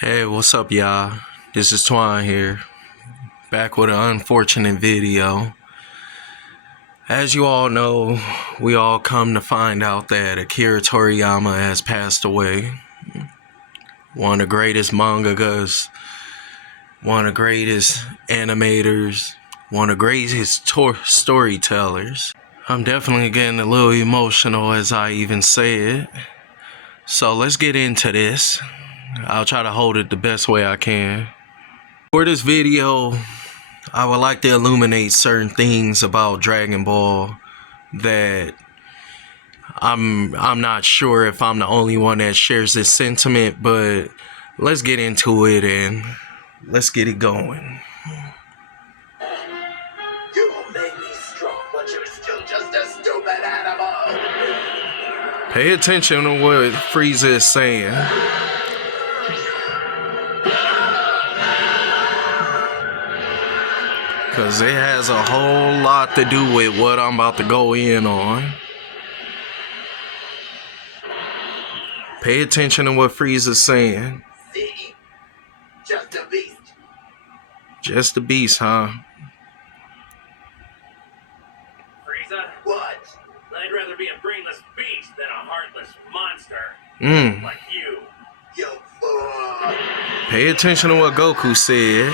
Hey, what's up, y'all? This is Twan here, back with an unfortunate video. As you all know, we all come to find out that Akira has passed away. One of the greatest mangakas, one of the greatest animators, one of the greatest storytellers. I'm definitely getting a little emotional as I even say it. So let's get into this. I'll try to hold it the best way I can. For this video, I would like to illuminate certain things about Dragon Ball that I'm not sure if I'm the only one that shares this sentiment, but let's get into it and let's get it going. You may be strong, but you're still just a stupid animal. Pay attention to what Freiza is saying. Because it has a whole lot to do with what I'm about to go in on. Pay attention to what Frieza's saying. See? Just a beast. Just a beast, huh? Freiza? What? I'd rather be a brainless beast than a heartless monster. Like you. You fool. Pay attention to what Goku said.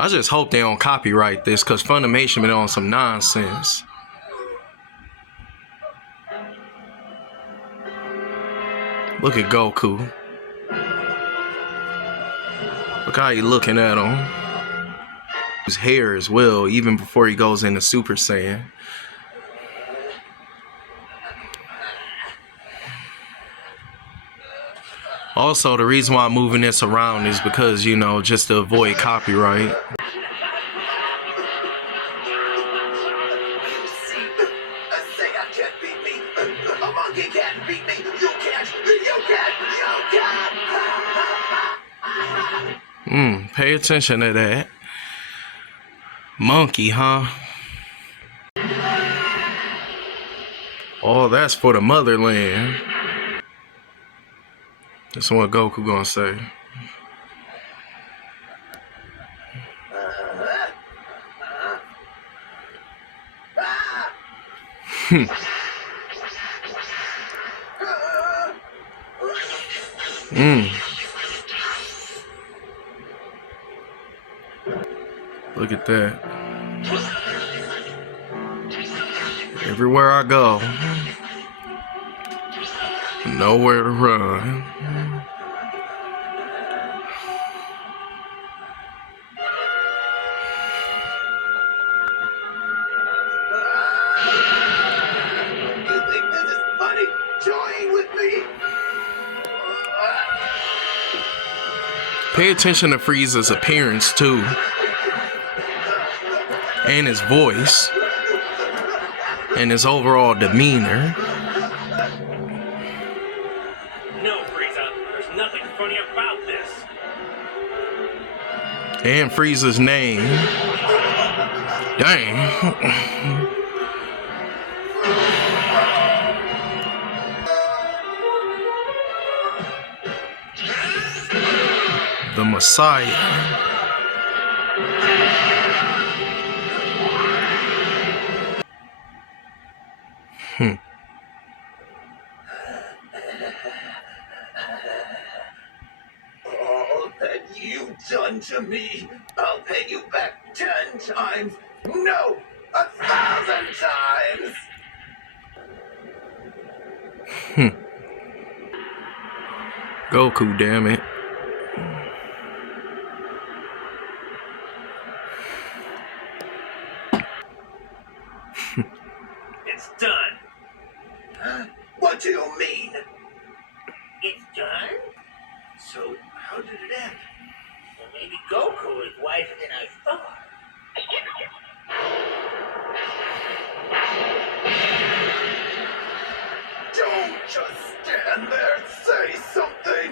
I just hope they don't copyright this, because Funimation been on some nonsense. Look at Goku. Look how he looking at him. His hair as well, even before he goes into Super Saiyan. Also, the reason why I'm moving this around is because, you know, just to avoid copyright. See? A saga can't beat me. A monkey can't beat me. You can't. You can't. You can't. Pay attention to that. Monkey, huh? Oh, that's for the motherland. That's what Goku gonna say. Look at that. Everywhere I go, nowhere to run. You think this is funny? Join with me. Pay attention to Frieza's appearance too, and his voice, and his overall demeanor. No, Freiza. There's nothing funny about this. And Frieza's name. Dang. The Messiah. All that you've done to me, I'll pay you back 10 times. No, 1,000 times. Goku, damn it. It's done. What do you mean? It's done? So, how did it end? Well, maybe Goku is wiser than I thought. Don't just stand there. Say something.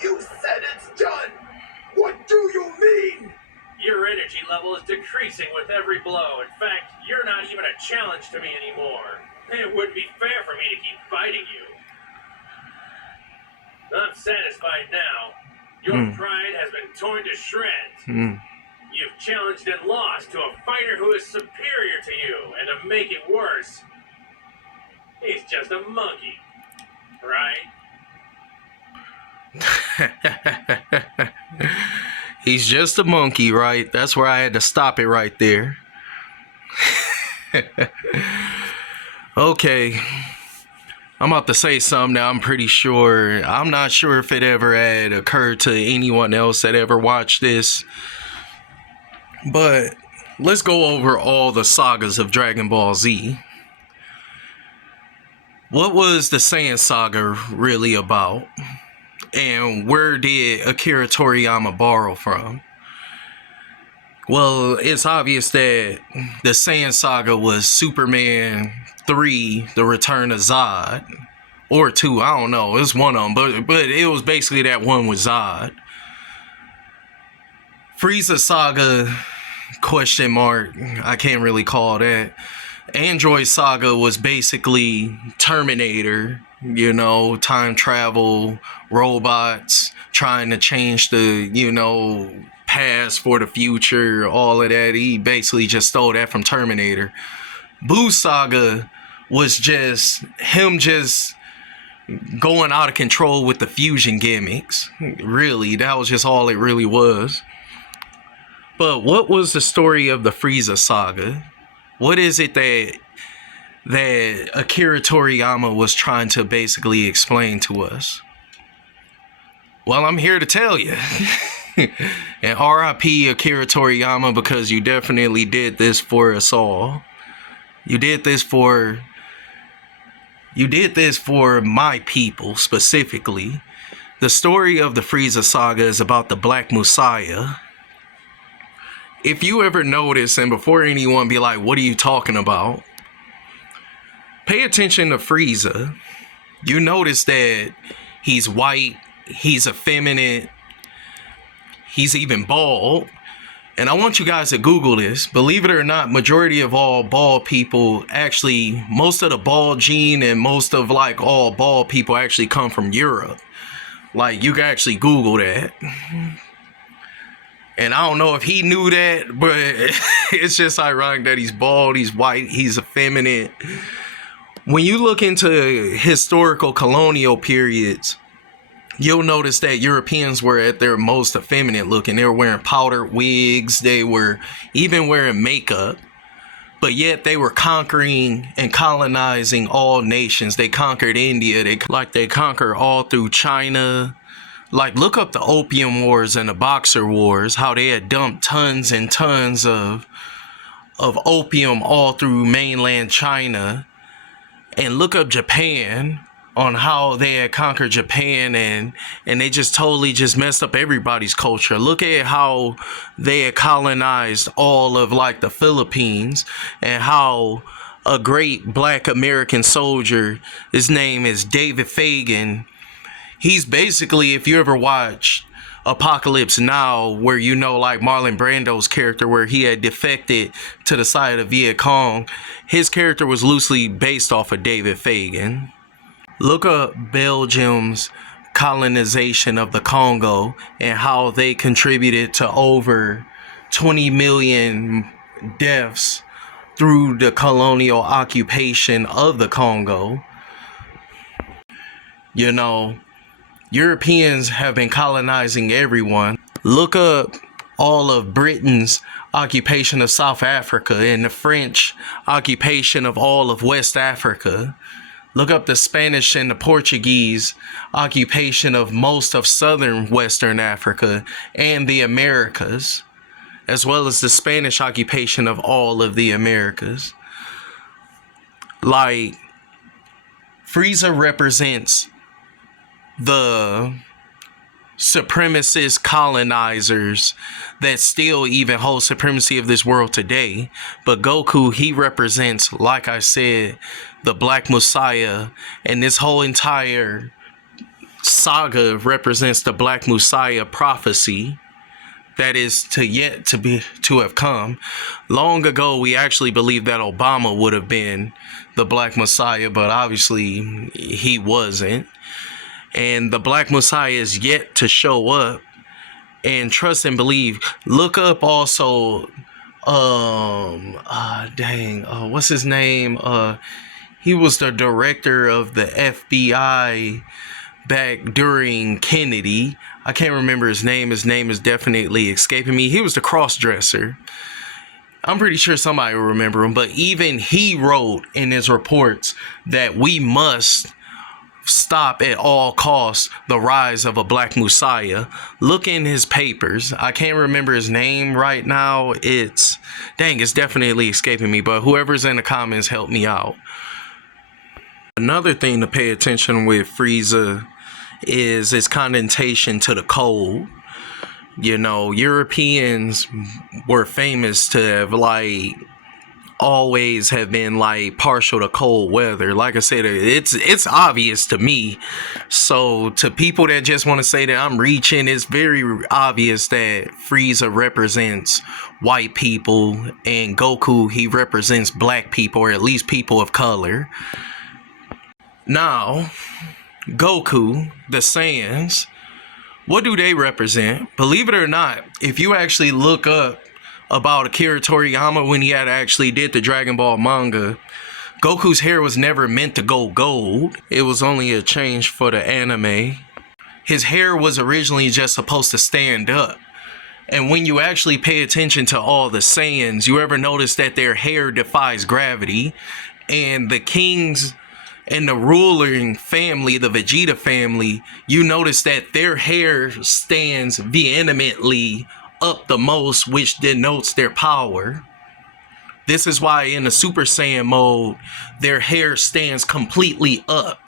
You You said it's done! What do you mean? Your energy level is decreasing with every blow. In fact, you're not even a challenge to me anymore. It wouldn't be fair for me to keep fighting you. I'm satisfied now. Your pride has been torn to shreds. You've challenged and lost to a fighter who is superior to you, and to make it worse, he's just a monkey, right? He's just a monkey, right? That's where I had to stop it right there. Okay. I'm about to say something that I'm pretty sure, I'm not sure if it ever had occurred to anyone else that ever watched this. But let's go over all the sagas of Dragon Ball Z. What was the Saiyan saga really about? And where did Akira Toriyama borrow from? Well, it's obvious that the Saiyan saga was Superman 3, The Return of Zod. Or 2, I don't know. It's one of them. But it was basically that one with Zod. Freiza saga, question mark. I can't really call that. Android saga was basically Terminator. You know, time travel, robots, trying to change the, past for the future, all of that. He basically just stole that from Terminator. Boo saga was just him just going out of control with the fusion gimmicks. Really, that was just all it really was. But what was the story of the Freiza saga? What is it that Akira Toriyama was trying to basically explain to us? Well, I'm here to tell you. And RIP Akira Toriyama, because you definitely did this for us all. You did this for my people specifically. The story of the Freiza saga is about the Black Messiah. If you ever notice, and before anyone be like, what are you talking about? Pay attention to Freiza. You notice that he's white, he's effeminate, he's even bald. And I want you guys to Google this. Believe it or not, majority of all bald people, actually, most of the bald gene and most of like all bald people actually come from Europe. Like, you can actually Google that. And I don't know if he knew that, but it's just ironic that he's bald, he's white, he's effeminate. When you look into historical colonial periods, you'll notice that Europeans were at their most effeminate looking. They were wearing powdered wigs. They were even wearing makeup. But yet they were conquering and colonizing all nations. They conquered India. They conquered all through China. Like, look up the Opium Wars and the Boxer Wars, how they had dumped tons and tons of opium all through mainland China. And look up Japan, on how they had conquered Japan, and they just totally just messed up everybody's culture. Look at how they had colonized all of like the Philippines, and how a great black American soldier, his name is David Fagan. He's basically, if you ever watch Apocalypse Now, where like Marlon Brando's character, where he had defected to the side of Viet Cong, his character was loosely based off of David Fagan. Look up Belgium's colonization of the Congo and how they contributed to over 20 million deaths through the colonial occupation of the Congo. Europeans have been colonizing everyone. Look up all of Britain's occupation of South Africa and the French occupation of all of West Africa. Look up the Spanish and the Portuguese occupation of most of southern Western Africa and the Americas, as well as the Spanish occupation of all of the Americas. Like, Freiza represents the supremacist colonizers that still even hold supremacy of this world today. But Goku, he represents, like I said, the Black Messiah, and this whole entire saga represents the Black Messiah prophecy that is to have come. Long ago, we actually believed that Obama would have been the Black Messiah, but obviously he wasn't. And the Black Messiah is yet to show up. And trust and believe. Look up also, what's his name? He was the director of the FBI back during Kennedy. I can't remember his name. His name is definitely escaping me. He was the cross-dresser. I'm pretty sure somebody will remember him. But even he wrote in his reports that we must stop at all costs the rise of a Black Messiah. Look in his papers. I can't remember his name right now. It's definitely escaping me. But whoever's in the comments, help me out. Another thing to pay attention with Freiza is its connotation to the cold. You know, Europeans were famous to have always have been partial to cold weather. Like I said, it's obvious to me. So to people that just want to say that I'm reaching, it's very obvious that Freiza represents white people and Goku, he represents black people, or at least people of color. Now, Goku, the Saiyans, what do they represent? Believe it or not, if you actually look up about Akira Toriyama when he had actually did the Dragon Ball manga, Goku's hair was never meant to go gold. It was only a change for the anime. His hair was originally just supposed to stand up. And when you actually pay attention to all the Saiyans, you ever notice that their hair defies gravity? And the kings and the ruling family, the Vegeta family, you notice that their hair stands vehemently up the most, which denotes their power. This is why in the Super Saiyan mode, their hair stands completely up,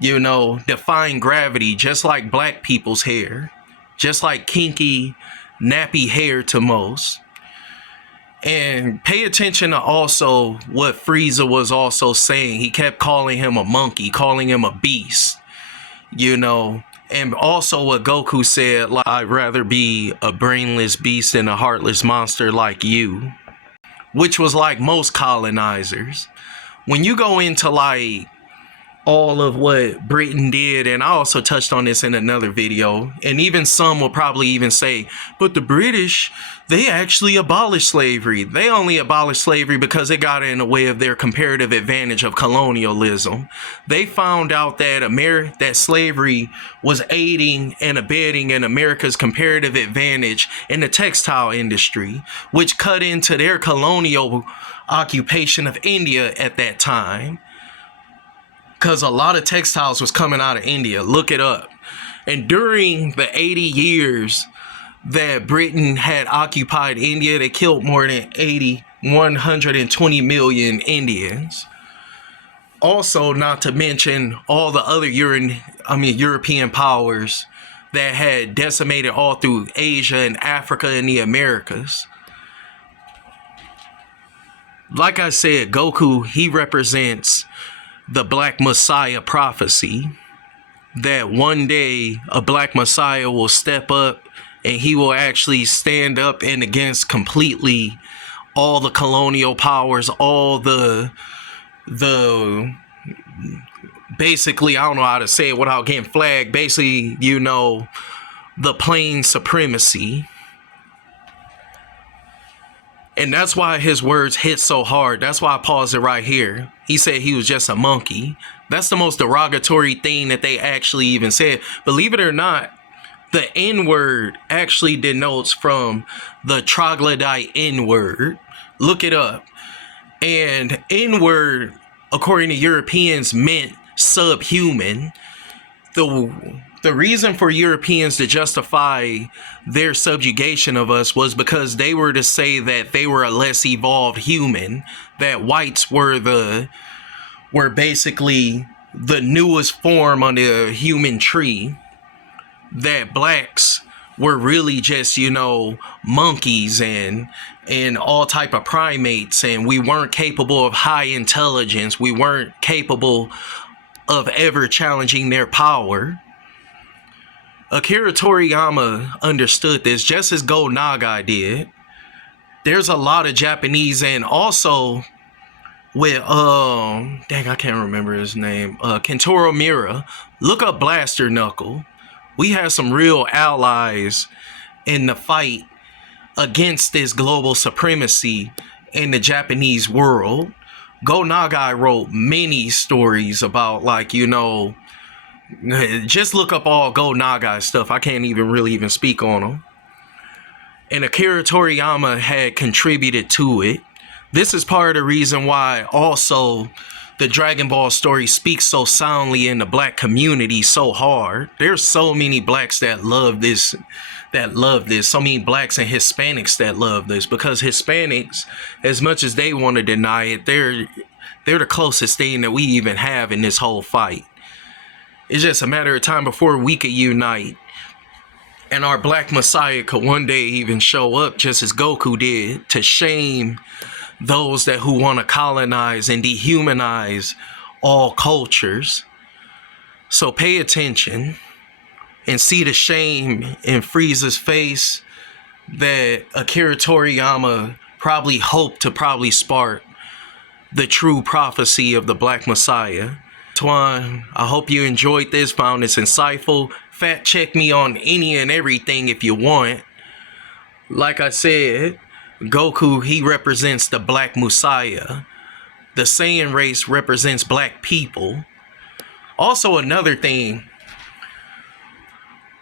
you know, defying gravity, just like black people's hair, just like kinky, nappy hair to most. And pay attention to also what Freiza was also saying. He kept calling him a monkey, calling him a beast, you know. And also what Goku said, like, I'd rather be a brainless beast than a heartless monster like you. Which was like most colonizers. When you go into all of what Britain did, and I also touched on this in another video, and even some will probably even say, but the British, they actually abolished slavery. They only abolished slavery because it got in the way of their comparative advantage of colonialism. They found out that that slavery was aiding and abetting in America's comparative advantage in the textile industry, which cut into their colonial occupation of India at that time. Because a lot of textiles was coming out of India. Look it up. And during the 80 years that Britain had occupied India, they killed more than 120 million Indians. Also, not to mention all the other European powers that had decimated all through Asia and Africa and the Americas. Like I said, Goku, he represents the Black Messiah prophecy, that one day a Black Messiah will step up and he will actually stand up and against completely all the colonial powers, all the basically, I don't know how to say it without getting flagged, basically, you know, the plain supremacy. And that's why his words hit so hard. That's why I paused it right here. He said he was just a monkey. That's the most derogatory thing that they actually even said. Believe it or not, the N-word actually denotes from the troglodyte N-word. Look it up. And N-word, according to Europeans, meant subhuman. The reason for Europeans to justify their subjugation of us was because they were to say that they were a less evolved human, that whites were basically the newest form on the human tree, that blacks were really just, you know, monkeys and all type of primates, and we weren't capable of high intelligence. We weren't capable of ever challenging their power. Akira Toriyama understood this just as Go Nagai did. There's a lot of Japanese, and also with dang, I can't remember his name. Kentaro Miura. Look up Blaster Knuckle. We have some real allies in the fight against this global supremacy in the Japanese world. Go Nagai wrote many stories about, like, you know, just look up all Go Nagai stuff. I can't even really even speak on them. And Akira Toriyama had contributed to it. This is part of the reason why also the Dragon Ball story speaks so soundly in the black community so hard. There's so many blacks that love this, so many blacks and Hispanics that love this, because Hispanics, as much as they want to deny it, they're the closest thing that we even have in this whole fight. It's just a matter of time before we could unite, and our Black Messiah could one day even show up, just as Goku did, to shame those that who want to colonize and dehumanize all cultures. So pay attention and see the shame in Frieza's face that Akira Toriyama probably hoped to spark the true prophecy of the Black Messiah. Twan, I hope you enjoyed this, found this insightful. Fact check me on any and everything if you want. Like I said, Goku, he represents the Black Messiah. The Saiyan race represents black people. Also, another thing,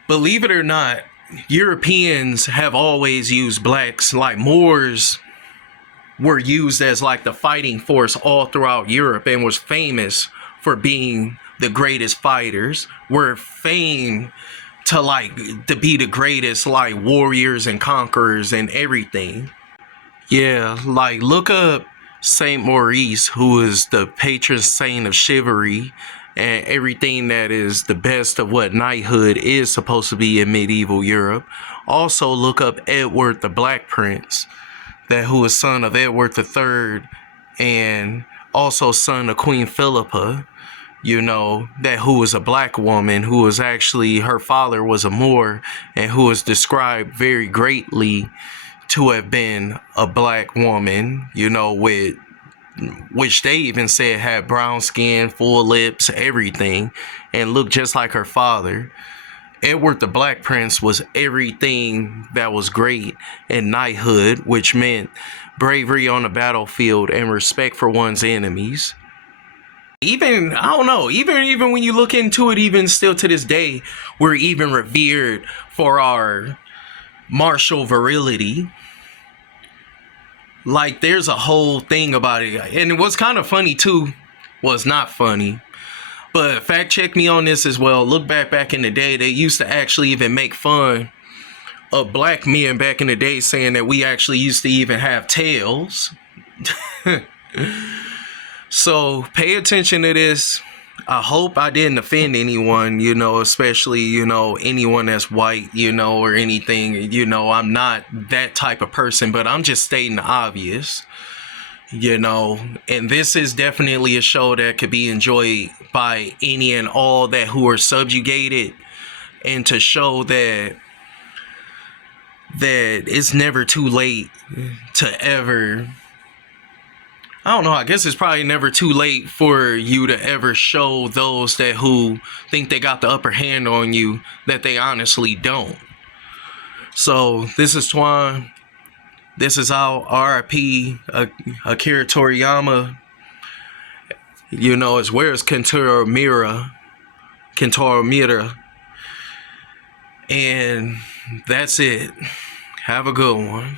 believe it or not, Europeans have always used blacks. Like, Moors were used as like the fighting force all throughout Europe and was famous for being the greatest fighters. Were famed to be the greatest, like, warriors and conquerors and everything. Yeah, like, look up Saint Maurice, who is the patron saint of chivalry and everything that is the best of what knighthood is supposed to be in medieval Europe. Also look up Edward the Black Prince, who was son of Edward III and also son of Queen Philippa, you know, who was a black woman, who was actually, her father was a Moor, and who was described very greatly to have been a black woman, you know, which they even said had brown skin, full lips, everything, and looked just like her father. Edward the Black Prince was everything that was great in knighthood, which meant bravery on the battlefield and respect for one's enemies. Even, I don't know, even when you look into it, even still to this day, we're even revered for our martial virility. Like, there's a whole thing about it. And what's kind of funny too, was not funny, but fact check me on this as well. Look back in the day, they used to actually even make fun of black men back in the day, saying that we actually used to even have tails. So pay attention to this. I hope I didn't offend anyone, you know, especially, you know, anyone that's white, you know, or anything. You know, I'm not that type of person, but I'm just stating the obvious, you know. And this is definitely a show that could be enjoyed by any and all that who are subjugated, and to show that it's never too late to ever, I don't know, I guess it's probably never too late for you to ever show those who think they got the upper hand on you that they honestly don't. So this is Twan. This is our RIP Akira Toriyama. You know, as well as Kentaro Miura. And that's it. Have a good one.